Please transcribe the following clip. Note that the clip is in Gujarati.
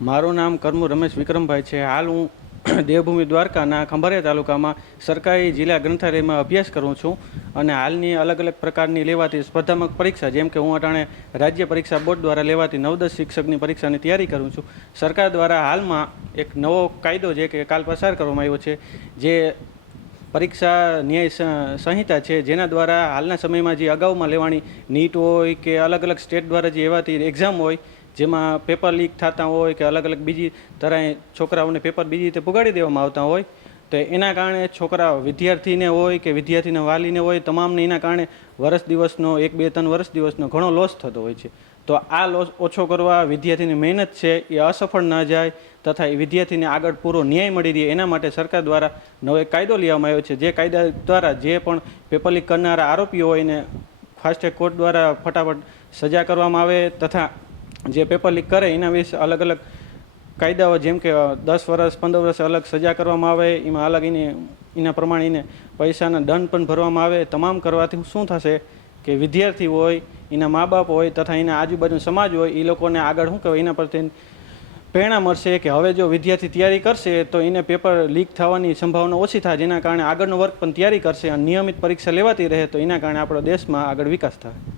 મારું નામ કરમુ રમેશ વિક્રમભાઈ છે। હાલ હું દેવભૂમિ દ્વારકાના ખંભાળિયા તાલુકામાં સરકારી જિલ્લા ગ્રંથાલયમાં અભ્યાસ કરું છું અને હાલની અલગ અલગ પ્રકારની લેવાતી સ્પર્ધાત્મક પરીક્ષા જેમ કે હું અટાણે રાજ્ય પરીક્ષા બોર્ડ દ્વારા લેવાતી 9-10 શિક્ષકની પરીક્ષાની તૈયારી કરું છું। સરકાર દ્વારા હાલમાં એક નવો કાયદો જે કે કાલ પસાર કરવામાં આવ્યો છે, જે પરીક્ષા ન્યાય સંહિતા છે, જેના દ્વારા હાલના સમયમાં જે અગાઉમાં લેવાની નીટ હોય કે અલગ અલગ સ્ટેટ દ્વારા જે એવાતી એક્ઝામ હોય જેમાં પેપર લીક થતા હોય કે અલગ અલગ બીજી તરહ છોકરાઓને પેપર બીજી રીતે પુગાડી દેવામાં આવતા હોય, તો એના કારણે છોકરા વિદ્યાર્થીને હોય કે વિદ્યાર્થીના વાલીને હોય તમામને એના કારણે વર્ષ દિવસનો 1-2-3 વર્ષ દિવસનો ઘણો લોસ થતો હોય છે। તો આ લોસ ઓછો કરવા વિદ્યાર્થીની મહેનત છે એ અસફળ ન જાય તથા એ વિદ્યાર્થીને આગળ પૂરો ન્યાય મળી રહે એના માટે સરકાર દ્વારા નવો એક કાયદો લેવામાં આવ્યો છે, જે કાયદા દ્વારા જે પણ પેપર લીક કરનારા આરોપીઓ હોય એને ફાસ્ટ ટ્રેક કોર્ટ દ્વારા ફટાફટ સજા કરવામાં આવે તથા જે પેપર લીક કરે એના વિશે અલગ અલગ કાયદાઓ જેમ કે 10 વર્ષ 15 વર્ષ અલગ સજા કરવામાં આવે, એમાં અલગ એના પ્રમાણે એને પૈસાના દંડ પણ ભરવામાં આવે। તમામ કરવાથી શું થશે કે વિદ્યાર્થી હોય, એના મા બાપ હોય તથા એના આજુબાજુ સમાજ હોય એ લોકોને આગળ શું કહેવાય એના પરથી પ્રેરણા મળશે કે હવે જો વિદ્યાર્થી તૈયારી કરશે તો એને પેપર લીક થવાની સંભાવના ઓછી થાય, જેના કારણે આગળનો વર્ગ પણ તૈયારી કરશે અને નિયમિત પરીક્ષા લેવાતી રહે તો એના કારણે આપણો દેશમાં આગળ વિકાસ થાય।